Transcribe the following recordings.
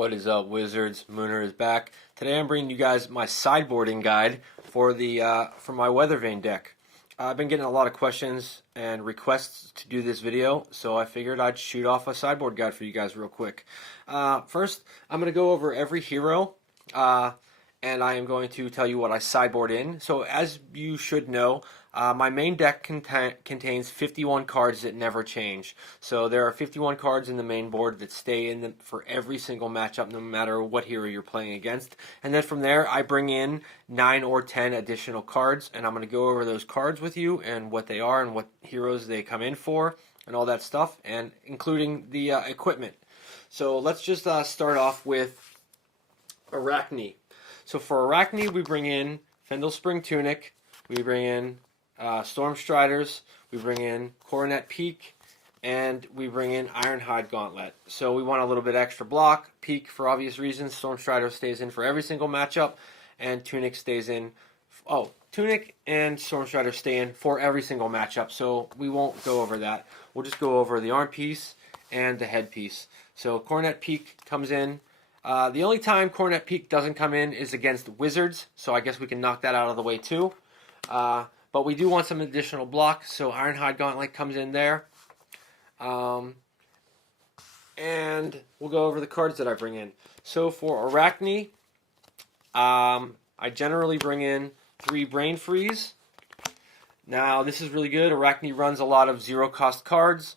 What is up, Wizards? Mooner is back. Today I'm bringing you guys my sideboarding guide for my Weathervane deck. I've been getting a lot of questions and requests to do this video, so I figured I'd shoot off a sideboard guide for you guys real quick. First, I'm going to go over every hero, and I am going to tell you what I sideboard in. So as you should know, my main deck contains 51 cards that never change. So there are 51 cards in the main board that stay in for every single matchup, no matter what hero you're playing against. And then from there, I bring in 9 or 10 additional cards, and I'm going to go over those cards with you and what they are and what heroes they come in for and all that stuff, and including the equipment. So let's just start off with Arachne. So for Arachne, we bring in Fendelspring Tunic, we bring in Storm Striders, we bring in Coronet Peak, and we bring in Ironhide Gauntlet. So we want a little bit extra block. Peak for obvious reasons. Storm Strider stays in for every single matchup, and Tunic stays in. Tunic and Storm Strider stay in for every single matchup, so we won't go over that. We'll just go over the arm piece and the head piece. So Coronet Peak comes in. The only time Coronet Peak doesn't come in is against Wizards, so I guess we can knock that out of the way too. But we do want some additional block, so Ironhide Gauntlet comes in there. And we'll go over the cards that I bring in. So for Arachne, I generally bring in 3 Brain Freeze. Now this is really good. Arachne runs a lot of zero-cost cards.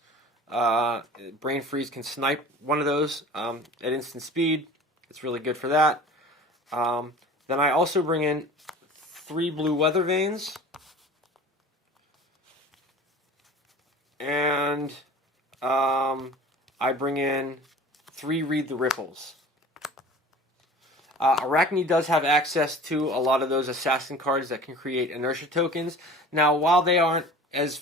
Brain Freeze can snipe one of those at instant speed. It's really good for that. Then I also bring in 3 Blue Weathervanes. And I bring in 3 Read the Ripples. Arachne does have access to a lot of those assassin cards that can create inertia tokens. Now, while they aren't as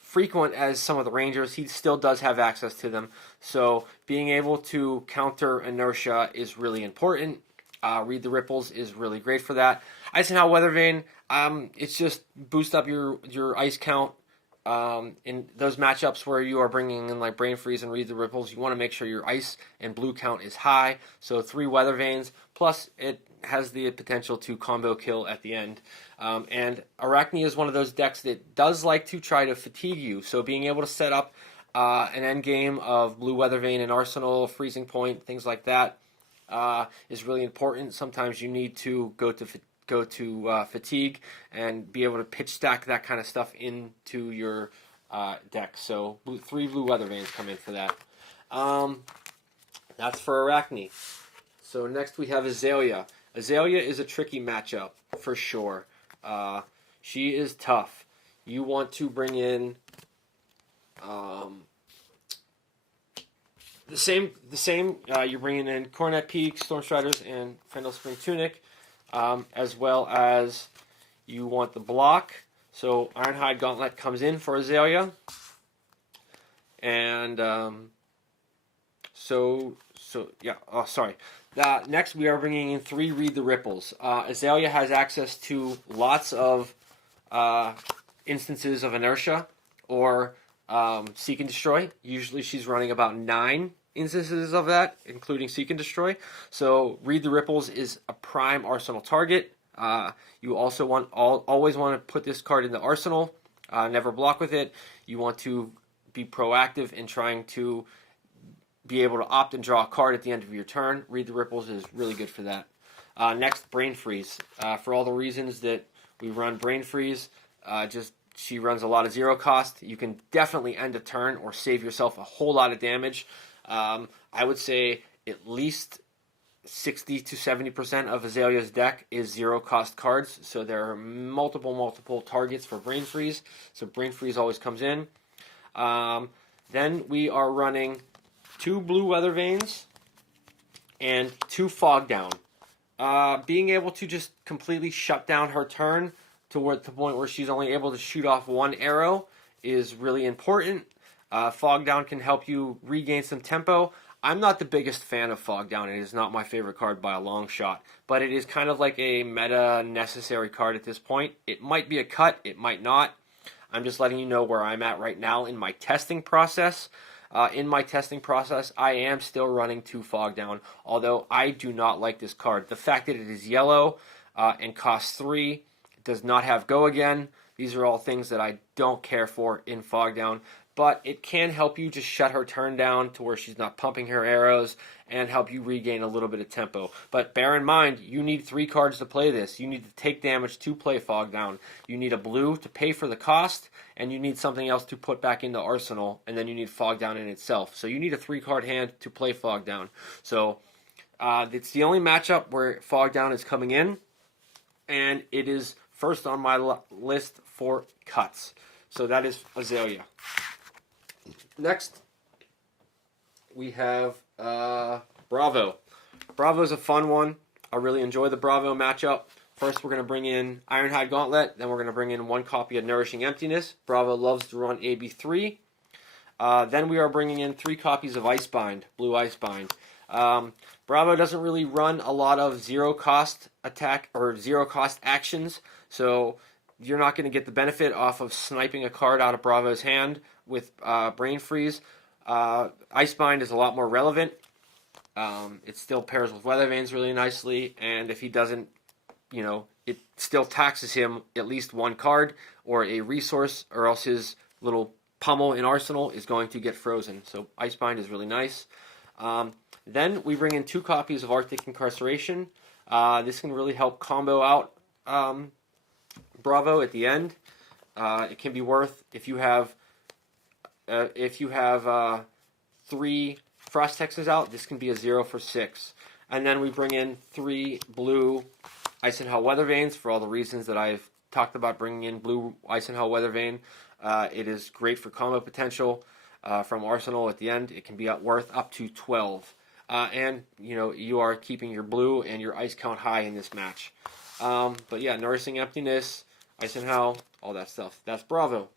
frequent as some of the Rangers, he still does have access to them. So being able to counter inertia is really important. Read the Ripples is really great for that. Eisenhower Weathervane, it's just boost up your ice count. In those matchups where you are bringing in like Brain Freeze and Read the Ripples, you want to make sure your ice and blue count is high. So 3 Weathervanes, plus it has the potential to combo kill at the end. And Arachne is one of those decks that does like to try to fatigue you. So being able to set up an end game of Blue Weathervane and Arsenal, Freezing Point, things like that is really important. Sometimes you need to go to fatigue and be able to pitch stack that kind of stuff into your deck. So 3 Blue Weathervanes come in for that. That's for Arachne. So next we have Azalea. Azalea is a tricky matchup for sure. She is tough. You want to bring in the same. You're bringing in Coronet Peak, Storm Striders, and Fendelspring Tunic. As well as you want the block. So Ironhide Gauntlet comes in for Azalea. And next we are bringing in 3 Read the Ripples. Azalea has access to lots of instances of inertia or Seek and Destroy. Usually she's running about 9 instances of that, including Seek and Destroy. So Read the Ripples is a prime Arsenal target. You also always want to put this card in the Arsenal. Never block with it. You want to be proactive in trying to be able to opt and draw a card at the end of your turn. Read the Ripples is really good for that. Next, Brain Freeze. For all the reasons that we run Brain Freeze, she runs a lot of zero cost. You can definitely end a turn or save yourself a whole lot of damage. I would say at least 60 to 70% of Azalea's deck is zero-cost cards, so there are multiple targets for Brain Freeze, so Brain Freeze always comes in. Then we are running 2 Blue Weathervanes and 2 Fog Down. Being able to just completely shut down her turn to the point where she's only able to shoot off 1 arrow is really important. Fog Down can help you regain some tempo. I'm not the biggest fan of Fog Down. It is not my favorite card by a long shot, but it is kind of like a meta necessary card at this point. It might be a cut, it might not. I'm just letting you know where I'm at right now in my testing process. in my testing process, I am still running 2 Fog Down, although I do not like this card. The fact that it is yellow and costs 3, does not have Go Again, these are all things that I don't care for in Fog Down, but it can help you just shut her turn down to where she's not pumping her arrows and help you regain a little bit of tempo. But bear in mind, you need 3 cards to play this. You need to take damage to play Fog Down. You need a blue to pay for the cost, and you need something else to put back into Arsenal, and then you need Fog Down in itself. So you need a 3-card hand to play Fog Down. So it's the only matchup where Fog Down is coming in, and it is first on my list for cuts. So that is Azalea. Next, we have Bravo. Bravo is a fun one. I really enjoy the Bravo matchup. First, we're going to bring in Ironhide Gauntlet. Then we're going to bring in 1 copy of Nourishing Emptiness. Bravo loves to run AB3. Then we are bringing in 3 copies of Icebind, Blue Icebind. Bravo doesn't really run a lot of zero-cost attack or zero-cost actions, so you're not going to get the benefit off of sniping a card out of Bravo's hand with Brain Freeze. Icebind is a lot more relevant. It still pairs with Weathervanes really nicely, and if he doesn't, it still taxes him at least 1 card or a resource, or else his little pummel in Arsenal is going to get frozen. So Icebind is really nice. Then we bring in 2 copies of Arctic Incarceration. This can really help combo out Bravo at the end. It can be worth if you have 3 Frost Hexes out. This can be a 0 for 6. And then we bring in 3 blue Ice and Hell Weathervanes for all the reasons that I've talked about bringing in blue Ice and Hell Weathervane. It is great for combo potential from Arsenal at the end. It can be worth up to 12. And, you are keeping your blue and your ice count high in this match. But yeah, Nourishing Emptiness, Ice and Hell, all that stuff. That's Bravo.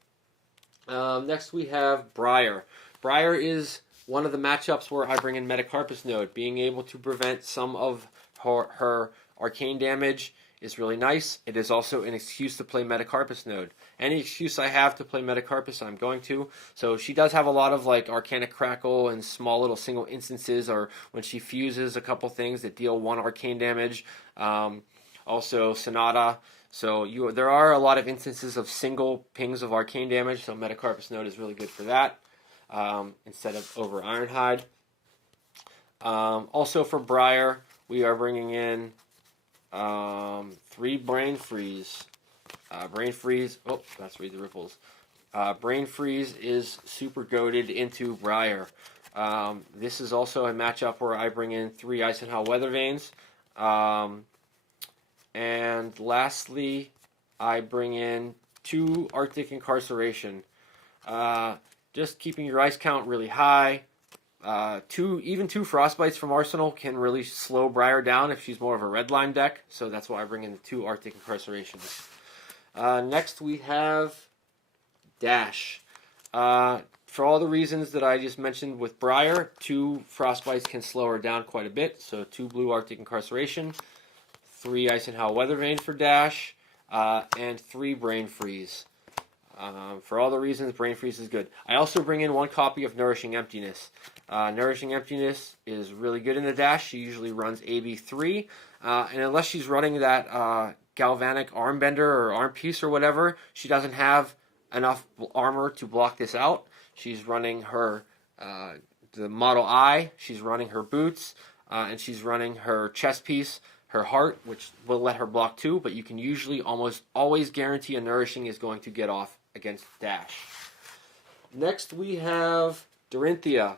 Next we have Briar. Briar is one of the matchups where I bring in Metacarpus Node. Being able to prevent some of her arcane damage is really nice. It is also an excuse to play Metacarpus Node. Any excuse I have to play Metacarpus, I'm going to. So she does have a lot of like Arcanic Crackle and small little single instances, or when she fuses a couple things that deal 1 arcane damage. Also Sonata. So there are a lot of instances of single pings of arcane damage, so Metacarpus Node is really good for that, instead of over Ironhide. Also for Briar, we are bringing in 3 Brain Freeze. Brain Freeze, let's read the ripples. Brain Freeze is super goated into Briar. This is also a matchup where I bring in 3 Ice and Hell Weathervanes. And lastly, I bring in 2 Arctic Incarceration. Just keeping your ice count really high. Even 2 Frostbites from Arsenal can really slow Briar down if she's more of a red line deck. So that's why I bring in the 2 Arctic Incarcerations. Next we have Dash. For all the reasons that I just mentioned with Briar, 2 Frostbites can slow her down quite a bit. So 2 blue Arctic Incarceration, 3 Ice and Hell Weathervane for Dash, and 3 Brain Freeze. For all the reasons, Brain Freeze is good. I also bring in 1 copy of Nourishing Emptiness. Nourishing Emptiness is really good in the Dash. She usually runs AB3, and unless she's running that Galvanic Armbender or Arm Piece or whatever, she doesn't have enough armor to block this out. She's running her the Model I, she's running her boots, and she's running her chest piece, her heart, which will let her block 2, but you can usually almost always guarantee a Nourishing is going to get off against Dash. Next we have Dorinthia.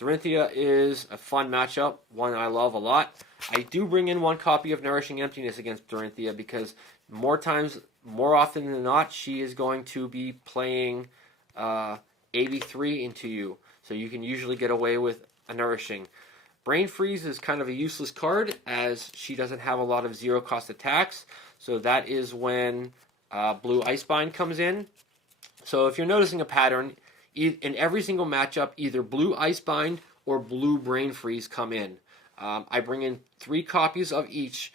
Dorinthia is a fun matchup, one I love a lot. I do bring in 1 copy of Nourishing Emptiness against Dorinthia because more often than not, she is going to be playing AB3 into you. So you can usually get away with a Nourishing. Brain Freeze is kind of a useless card as she doesn't have a lot of zero-cost attacks. So that is when Blue Icebind comes in. So if you're noticing a pattern, in every single matchup, either Blue Icebind or Blue Brain Freeze come in. I bring in 3 copies of each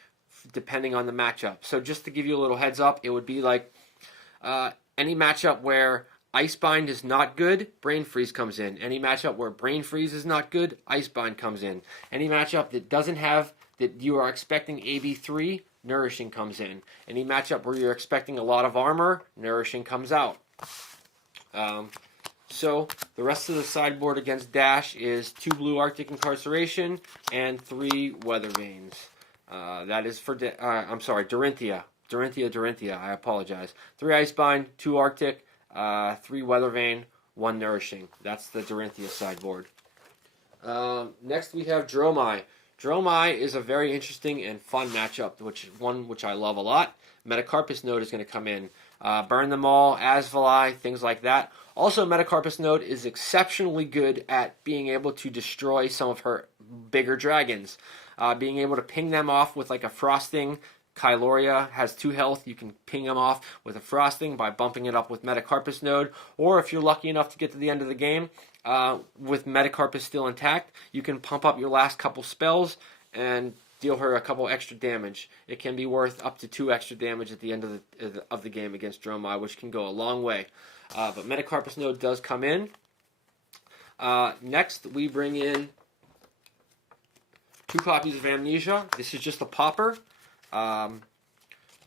depending on the matchup. So just to give you a little heads up, it would be like any matchup where Icebind is not good, Brain Freeze comes in. Any matchup where Brain Freeze is not good, Icebind comes in. Any matchup that doesn't have, that you are expecting AB3, Nourishing comes in. Any matchup where you're expecting a lot of armor, Nourishing comes out. So the rest of the sideboard against Dash is 2 blue Arctic Incarceration and 3 Weathervanes. That is for, Dorinthia. Dorinthia, I apologize. 3 Icebind, 2 Arctic, 3 Weathervane, 1 Nourishing. That's the Dorinthia sideboard. Next we have Dromai. Dromai is a very interesting and fun matchup, which I love a lot. Metacarpus Node is going to come in. Burn Them All, Asvali, things like that. Also, Metacarpus Node is exceptionally good at being able to destroy some of her bigger dragons. Being able to ping them off with like a Frosting. Kyloria has 2 health. You can ping them off with a Frosting by bumping it up with Metacarpus Node. Or if you're lucky enough to get to the end of the game, with Metacarpus still intact, you can pump up your last couple spells and deal her a couple extra damage. It can be worth up to 2 extra damage at the end of the game against Dromai, which can go a long way. But Metacarpus Node does come in. Next, we bring in 2 copies of Amnesia. This is just a popper.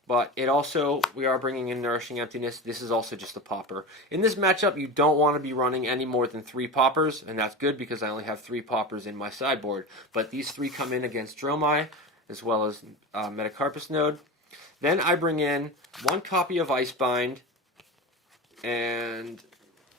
But it also, we are bringing in Nourishing Emptiness. This is also just a popper. In this matchup, you don't want to be running any more than 3 poppers, and that's good because I only have 3 poppers in my sideboard. But these 3 come in against Dromai, as well as Metacarpus Node. Then I bring in 1 copy of Icebind and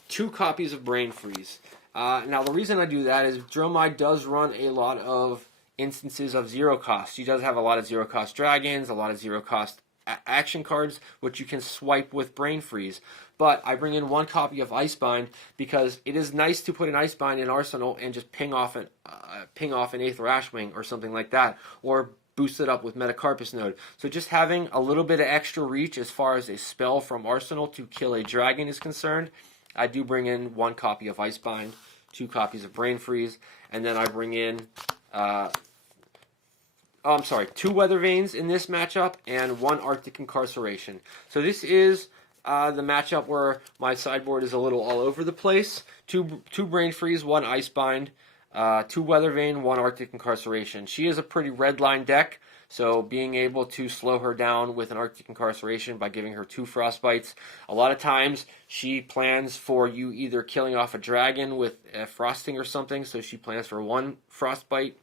2 copies of Brain Freeze. Now, the reason I do that is Dromai does run a lot of instances of 0 cost. She does have a lot of 0 cost dragons, a lot of 0 cost action cards, which you can swipe with Brain Freeze. But I bring in 1 copy of Icebind because it is nice to put an Icebind in Arsenal and just ping off an Aether Ashwing or something like that, or boost it up with Metacarpus Node. So just having a little bit of extra reach as far as a spell from Arsenal to kill a dragon is concerned, I do bring in 1 copy of Icebind, 2 copies of Brain Freeze, and then I bring in 2 Weathervanes in this matchup and 1 Arctic Incarceration. So this is the matchup where my sideboard is a little all over the place. 2 Brain Freeze, 1 Icebind, 2 Weathervane, 1 Arctic Incarceration. She is a pretty redline deck, so being able to slow her down with an Arctic Incarceration by giving her 2 Frostbites. A lot of times she plans for you either killing off a dragon with a Frosting or something, so she plans for 1 Frostbite.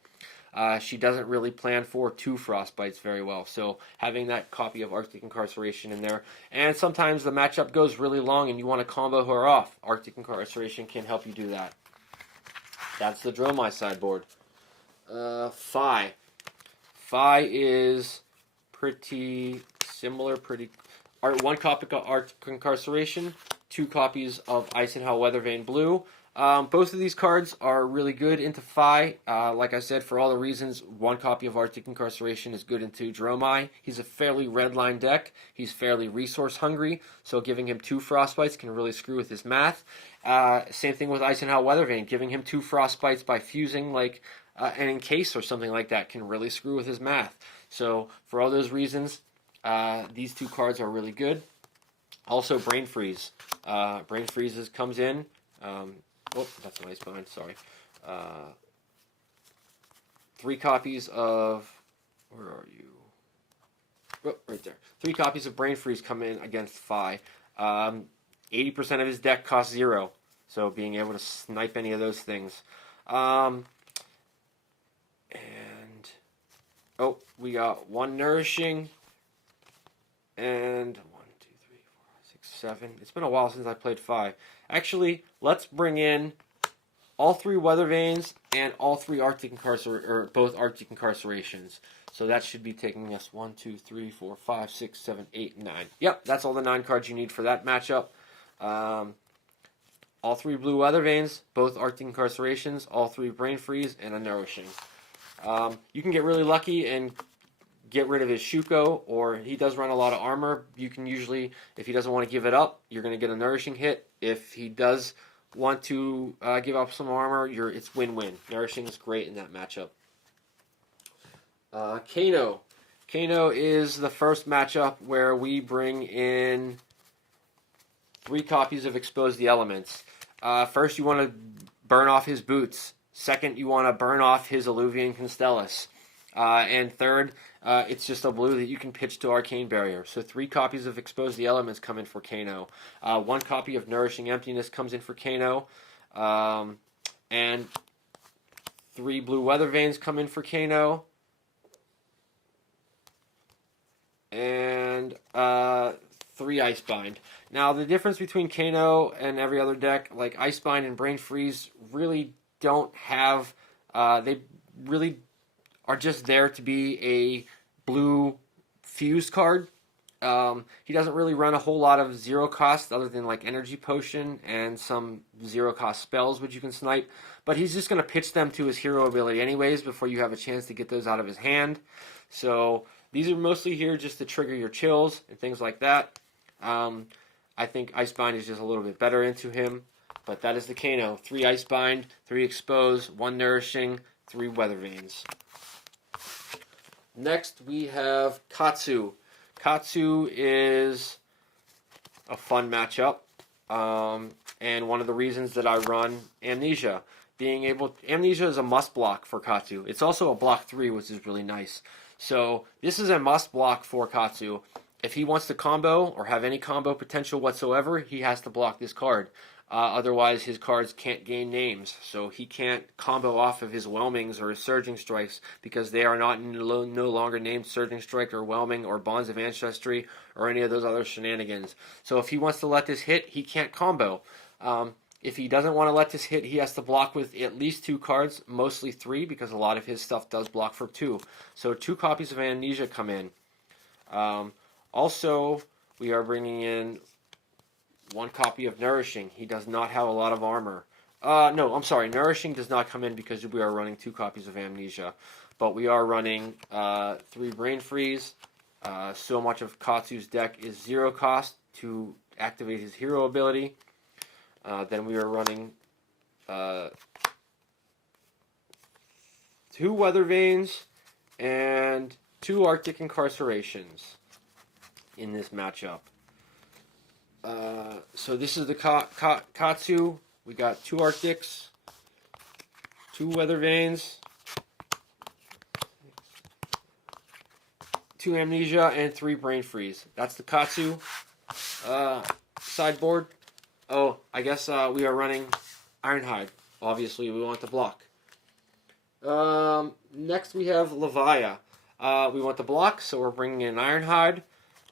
She doesn't really plan for 2 Frostbites very well, so having that copy of Arctic Incarceration in there. And sometimes the matchup goes really long and you want to combo her off. Arctic Incarceration can help you do that. That's the Dromai sideboard. Phi. Phi is pretty similar. 1 copy of Arctic Incarceration, 2 copies of Eisenhower Weathervane Blue. Both of these cards are really good into Phi. Like I said, for all the reasons, 1 copy of Arctic Incarceration is good into Dromai. He's a fairly redline deck. He's fairly resource hungry, so giving him 2 Frostbites can really screw with his math. Same thing with Eisenhower Weathervane. Giving him 2 Frostbites by fusing like an Encase or something like that can really screw with his math. So for all those reasons, these 2 cards are really good. Also, Brain Freeze. Brain Freeze comes in. Oh, that's a nice bind, sorry. 3 copies of... Where are you? Oh, right there. 3 copies of Brain Freeze come in against Phi. 80% of his deck costs 0, so being able to snipe any of those things. We got 1 Nourishing, and 1, 2, 3, 4, 6, 7. It's been a while since I played Phi. Actually, let's bring in all 3 Weathervanes and all 3 both Arctic Incarcerations. So that should be taking us 1, 2, 3, 4, 5, 6, 7, 8, 9. Yep, that's all the 9 cards you need for that matchup. All 3 blue Weathervanes, both Arctic Incarcerations, all 3 Brain Freeze, and a Nourishing. You can get really lucky and get rid of his Shuko, or he does run a lot of armor. You can usually, if he doesn't want to give it up, you're going to get a Nourishing hit. If he does want to give up some armor, it's win-win. Nourishing is great in that matchup. Kano. Kano is the first matchup where we bring in 3 copies of Expose the Elements. First, you want to burn off his boots. Second, you want to burn off his Alluvian Constellus. And third, it's just a blue that you can pitch to Arcane Barrier. So 3 copies of Expose the Elements come in for Kano. 1 copy of Nourishing Emptiness comes in for Kano. And 3 blue Weathervanes come in for Kano. And 3 Icebind. Now, the difference between Kano and every other deck, like Icebind and Brain Freeze, really don't have... they really are just there to be a blue fuse card. He doesn't really run a whole lot of 0 cost other than like Energy Potion and some 0 cost spells which you can snipe. But he's just going to pitch them to his hero ability anyways before you have a chance to get those out of his hand. So these are mostly here just to trigger your chills and things like that. I think Icebind is just a little bit better into him. But that is the Kano. 3 Icebind, 3 Expose, 1 Nourishing, 3 Weathervanes. Next we have Katsu. Katsu is a fun matchup. And one of the reasons that I run Amnesia. Amnesia is a must block for Katsu. It's also a block 3, which is really nice. So this is a must block for Katsu. If he wants to combo or have any combo potential whatsoever, he has to block this card. Otherwise, his cards can't gain names. So he can't combo off of his Whelmings or his Surging Strikes because they are no longer named Surging Strike or Whelming or Bonds of Ancestry or any of those other shenanigans. So if he wants to let this hit, he can't combo. If he doesn't want to let this hit, he has to block with at least 2 cards, mostly 3, because a lot of his stuff does block for 2. So 2 copies of Amnesia come in. Also, we are bringing in 1 copy of Nourishing. He does not have a lot of armor. No, I'm sorry. Nourishing does not come in because we are running 2 copies of Amnesia. But we are running 3 Brain Freeze. So much of Katsu's deck is 0 cost to activate his hero ability. Then we are running 2 Weathervanes and 2 Arctic Incarcerations in this matchup. So this is the Katsu. We got 2 Arctics, 2 Weathervanes, 2 Amnesia, and 3 Brain Freeze. That's the Katsu sideboard. Oh, I guess we are running Ironhide. Obviously, we want the block. Next, we have Levia. We want the block, so we're bringing in Ironhide.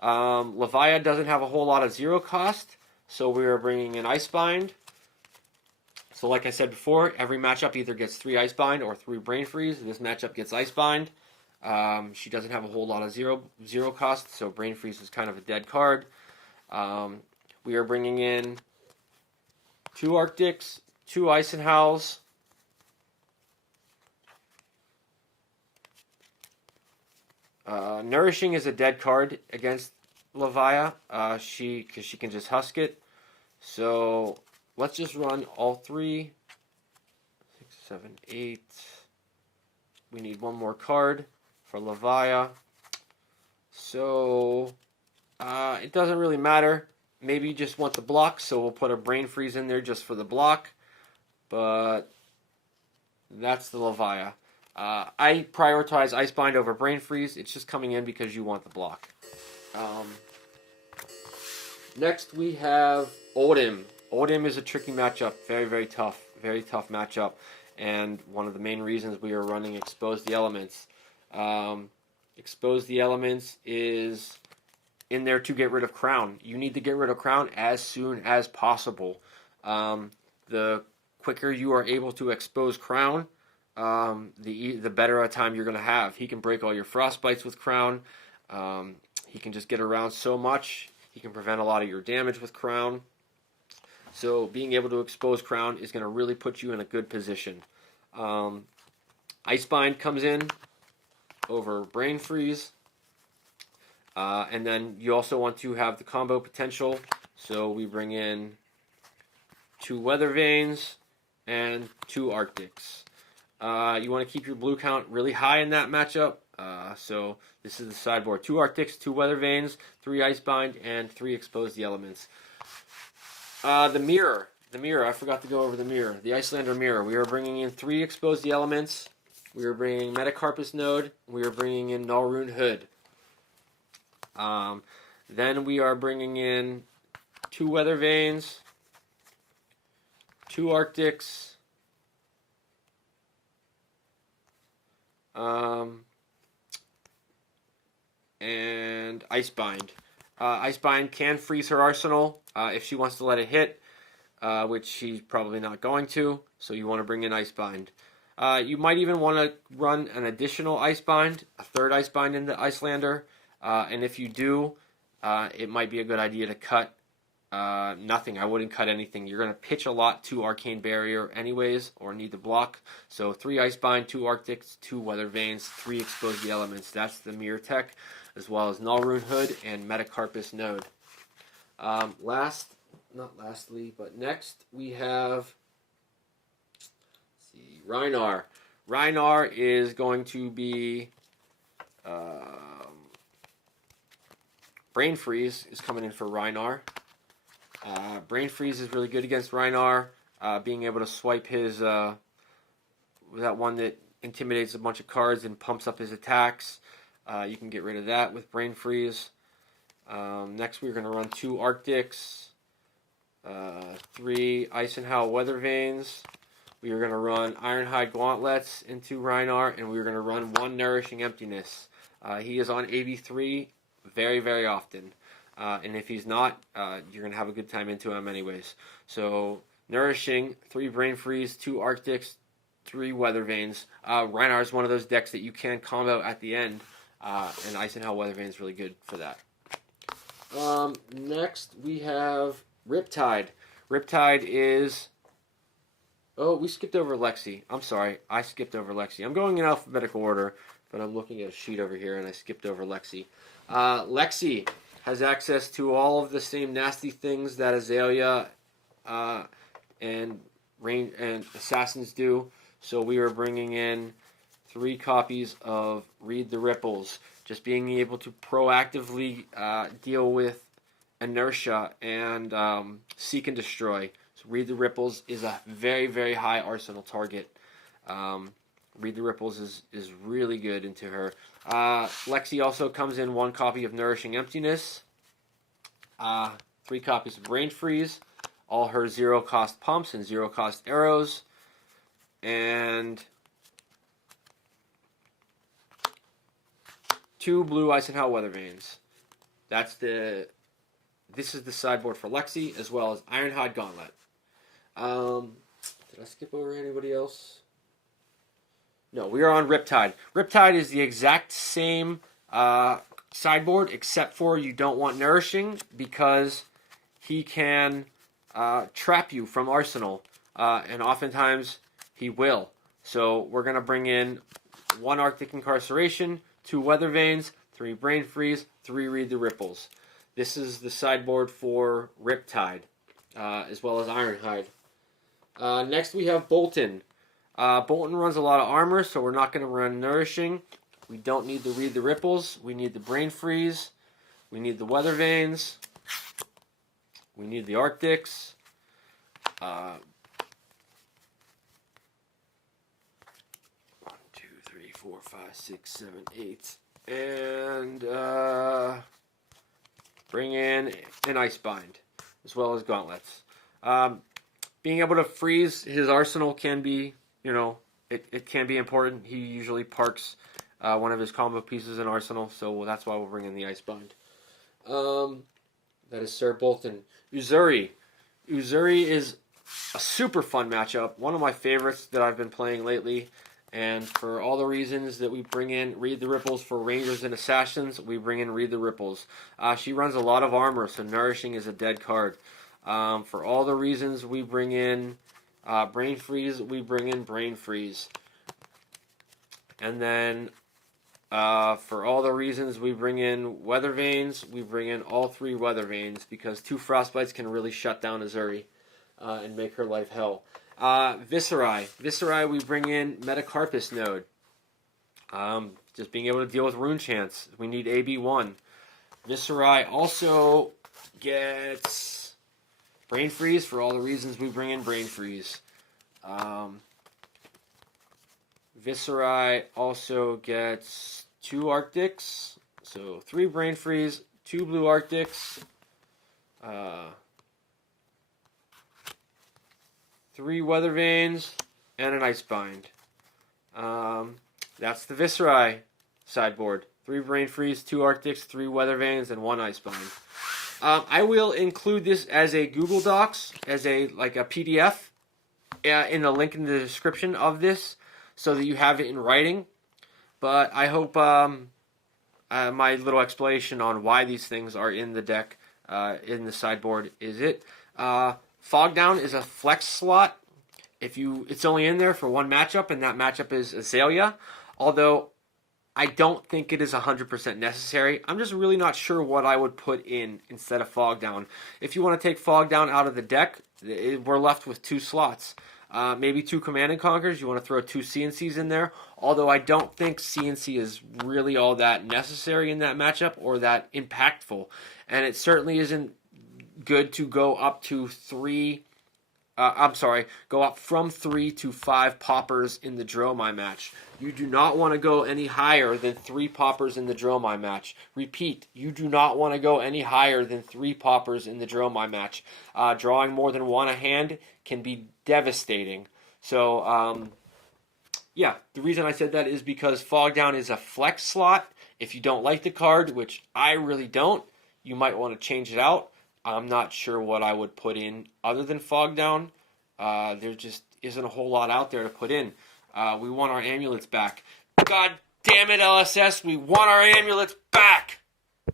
Levia doesn't have a whole lot of 0 cost, so we are bringing in Icebind. So like I said before, every matchup either gets 3 Icebind or 3 Brain Freeze. This matchup gets Icebind. She doesn't have a whole lot of 0 cost, so Brain Freeze is kind of a dead card. We are bringing in 2 Arctics, 2 Icenhowls, Nourishing is a dead card against Levia, because she can just husk it. So let's just run all 3. 6, 7, 8. We need 1 more card for Levia. So it doesn't really matter. Maybe you just want the block, so we'll put a Brain Freeze in there just for the block. But that's the Levia. I prioritize Icebind over Brain Freeze. It's just coming in because you want the block. Next we have Odin. Odin is a tricky matchup. Very, very tough. Very tough matchup. And one of the main reasons we are running Expose the Elements. Expose the Elements is in there to get rid of Crown. You need to get rid of Crown as soon as possible. The quicker you are able to expose Crown, the better a time you're going to have. He can break all your Frostbites with Crown. He can just get around so much. He can prevent a lot of your damage with Crown. So being able to expose Crown is going to really put you in a good position. Icebind comes in over Brain Freeze. And then you also want to have the combo potential. So we bring in 2 Weathervanes and 2 Arctics. You want to keep your blue count really high in that matchup. So this is the sideboard. 2 Arctics, 2 Weathervanes, 3 Icebind, and 3 Expose the Elements. The mirror. The mirror. I forgot to go over the mirror. The Icelander mirror. We are bringing in 3 Expose the Elements. We are bringing Metacarpus Node. We are bringing in Nullrune Hood. Then we are bringing in 2 Weathervanes, 2 Arctics, and Icebind. Icebind can freeze her arsenal if she wants to let it hit, which she's probably not going to, so you want to bring in Icebind. You might even want to run an additional Icebind, a 3rd Icebind into Icelander, and if you do, it might be a good idea to cut nothing. I wouldn't cut anything. You're going to pitch a lot to Arcane Barrier anyways, or need to block. So 3 Icebind, 2 Arctics, 2 Weathervanes, 3 Expose the Elements. That's the mirror tech, as well as Nullrune Hood and Metacarpus Node. Lastly, but next we have, let's see, Rhinar. Rhinar is going to be Brain Freeze is coming in for Rhinar. Brain Freeze is really good against Rhinar. Being able to swipe his that one that intimidates a bunch of cards and pumps up his attacks. You can get rid of that with Brain Freeze. Next, we're going to run 2 Arctics, 3 Ice and Howl Weathervanes. We are going to run Ironhide Gauntlets into Rhinar, and we're going to run 1 Nourishing Emptiness. He is on AB3 very, very often. And if he's not, you're going to have a good time into him anyways. So, Nourishing, 3 Brain Freeze, 2 Arctics, 3 Weathervanes. Rhinar is one of those decks that you can combo at the end, and Ice and Howl Weathervane is really good for that. Next, we have Riptide. Riptide is... Oh, we skipped over Lexi. I'm sorry. I skipped over Lexi. I'm going in alphabetical order, but I'm looking at a sheet over here, and I skipped over Lexi. Lexi has access to all of the same nasty things that Azalea and Assassins do. So we are bringing in 3 copies of Read the Ripples. Just being able to proactively deal with inertia and seek and destroy. So Read the Ripples is a very, very high arsenal target. Read the Ripples is really good into her. Lexi also comes in 1 copy of Nourishing Emptiness, 3 copies of Brain Freeze, all her 0-cost pumps and 0-cost arrows, and 2 blue Ice and Howl Weathervanes. This is the sideboard for Lexi, as well as Ironhide Gauntlet. Did I skip over anybody else? No, we are on Riptide. Riptide is the exact same sideboard, except for you don't want Nourishing, because he can trap you from Arsenal, and oftentimes he will. So we're going to bring in 1 Arctic Incarceration, 2 Weathervanes, 3 Brain Freeze, 3 Read the Ripples. This is the sideboard for Riptide, as well as Ironhide. Next we have Bolton. Bolton runs a lot of armor, so we're not going to run Nourishing. We don't need to Read the Ripples. We need the Brain Freeze. We need the Weathervanes. We need the Arctics. 1, 2, 3, 4, 5, 6, 7, 8. And bring in an Icebind, as well as Gauntlets. Being able to freeze his arsenal can be, it can be important. He usually parks one of his combo pieces in arsenal, so that's why we'll bring in the Icebind. That is Sir Bolton. Uzuri. Uzuri is a super fun matchup. One of my favorites that I've been playing lately. And for all the reasons that we bring in Read the Ripples for Rangers and Assassins, we bring in Read the Ripples. She runs a lot of armor, so Nourishing is a dead card. For all the reasons we bring in Brain Freeze, we bring in Brain Freeze. And then for all the reasons we bring in Weathervanes, we bring in all 3 Weathervanes, because 2 Frostbites can really shut down Uzuri and make her life hell. Viscerai. Viscerai, we bring in Metacarpus Node. Just being able to deal with Rune Chance. We need AB1. Viscerai also gets Brain Freeze for all the reasons we bring in Brain Freeze. Viserai also gets 2 Arctics, so 3 Brain Freeze, 2 Blue Arctics, 3 Weathervanes, and an Icebind. That's the Viserai sideboard. 3 Brain Freeze, 2 Arctics, 3 Weathervanes, and 1 Icebind. I will include this as a Google Docs, as a PDF, in the link in the description of this, so that you have it in writing. But I hope my little explanation on why these things are in the deck, in the sideboard, is it. Fog Down is a flex slot. It's only in there for 1 matchup, and that matchup is Azalea. Although I don't think it is 100% necessary. I'm just really not sure what I would put in instead of Fog Down. If you want to take Fog Down out of the deck, we're left with 2 slots. Maybe 2 Command and Conquers. You want to throw 2 CNCs in there. Although I don't think CNC is really all that necessary in that matchup or that impactful. And it certainly isn't good to go up to 3... go up from 3 to 5 poppers in the Dromai match. You do not want to go any higher than 3 poppers in the Dromai match. Repeat, you do not want to go any higher than 3 poppers in the Dromai match. Drawing more than 1 a hand can be devastating. So, yeah, the reason I said that is because Fog Down is a flex slot. If you don't like the card, which I really don't, you might want to change it out. I'm not sure what I would put in other than Fog Down. There just isn't a whole lot out there to put in. We want our amulets back. God damn it, LSS, we want our amulets back!